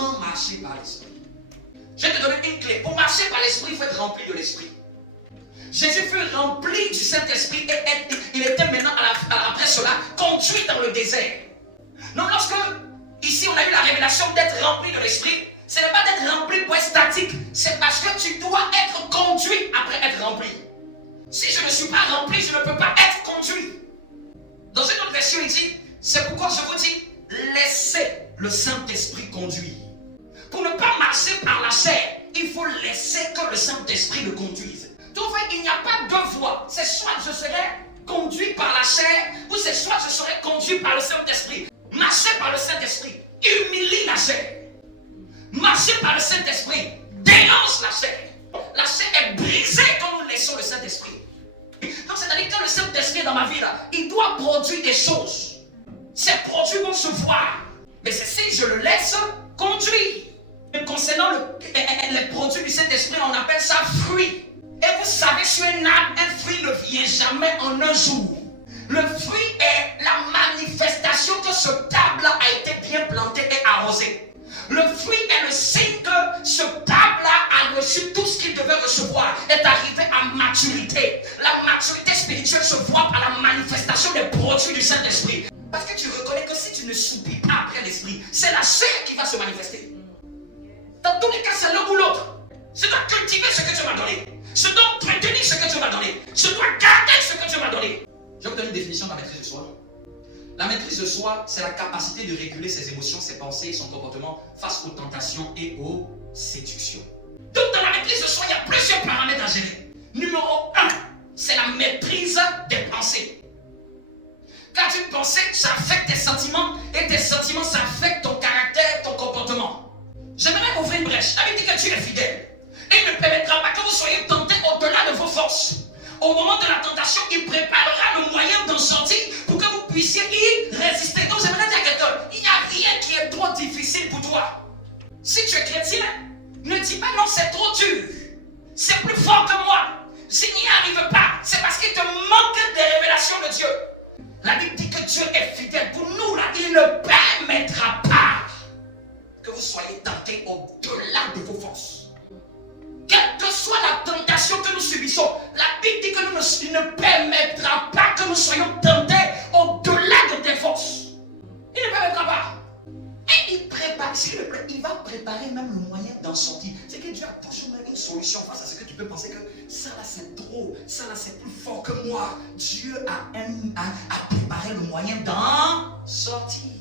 Comment marcher par l'esprit? Je vais te donner une clé. Pour marcher par l'esprit, il faut être rempli de l'esprit. Jésus fut rempli du Saint-Esprit et il était maintenant, après cela, conduit dans le désert. Donc lorsque, ici, on a eu la révélation d'être rempli de l'esprit, ce n'est pas d'être rempli pour être statique, c'est parce que tu dois être conduit après être rempli. Si je ne suis pas rempli, je ne peux pas être conduit. Dans une autre version, il dit, c'est pourquoi je vous dis, laissez le Saint-Esprit conduire. Pour ne pas marcher par la chair, il faut laisser que le Saint-Esprit le conduise. Donc il n'y a pas deux voies. C'est soit je serai conduit par la chair, ou c'est soit je serai conduit par le Saint-Esprit. Marcher par le Saint-Esprit humilie la chair. Marcher par le Saint-Esprit dénonce la chair. La chair est brisée quand nous laissons le Saint-Esprit. Donc c'est-à-dire que le Saint-Esprit dans ma vie là, il doit produire des choses. Ces produits vont se voir. Mais c'est si je le laisse conduire. Concernant les produits du Saint-Esprit, on appelle ça fruit. Et vous savez, sur un arbre, un fruit ne vient jamais en un jour. Le fruit est la manifestation que ce arbre a été bien planté et arrosé. Le fruit est le signe que ce arbre a reçu tout ce qu'il devait recevoir, est arrivé à maturité. La maturité spirituelle se voit par la manifestation des produits du Saint-Esprit. Parce que tu reconnais que si tu ne soupis pas après l'esprit, c'est la chair qui va se manifester. Dans tous les cas, c'est l'un ou l'autre. Je dois cultiver ce que Dieu m'a donné. Je dois entretenir ce que Dieu m'a donné. Je dois garder ce que Dieu m'a donné. Je vais vous donner une définition de la maîtrise de soi. La maîtrise de soi, c'est la capacité de réguler ses émotions, ses pensées et son comportement face aux tentations et aux séductions. Donc dans la maîtrise de soi, il y a plusieurs paramètres à gérer. Numéro 1, c'est la maîtrise des pensées. Car une pensée, ça affecte tes sentiments et tes sentiments, ça affecte ton caractère, ton comportement. J'aimerais ouvrir une brèche. La Bible dit que Dieu est fidèle. Et il ne permettra pas que vous soyez tentés au-delà de vos forces. Au moment de la tentation, il préparera le moyen d'en sortir pour que vous puissiez y résister. Donc j'aimerais dire à quelqu'un, il n'y a rien qui est trop difficile pour toi. Si tu es chrétien, ne dis pas non, c'est trop dur. C'est plus fort que moi. S'il n'y arrive pas, c'est parce qu'il te manque des révélations de Dieu. La Bible dit que Dieu est fidèle. Pour nous, là, il ne permettra pas que vous soyez tentés au-delà de vos forces. Quelle que soit la tentation que nous subissons, la Bible dit que il ne permettra pas que nous soyons tentés au-delà de tes forces. Il ne permettra pas. Et il prépare, s'il le plaît, il va préparer même le moyen d'en sortir. C'est que Dieu a toujours même une solution face à ce que tu peux penser que ça là c'est trop, ça là c'est plus fort que moi. Dieu a préparé le moyen d'en sortir.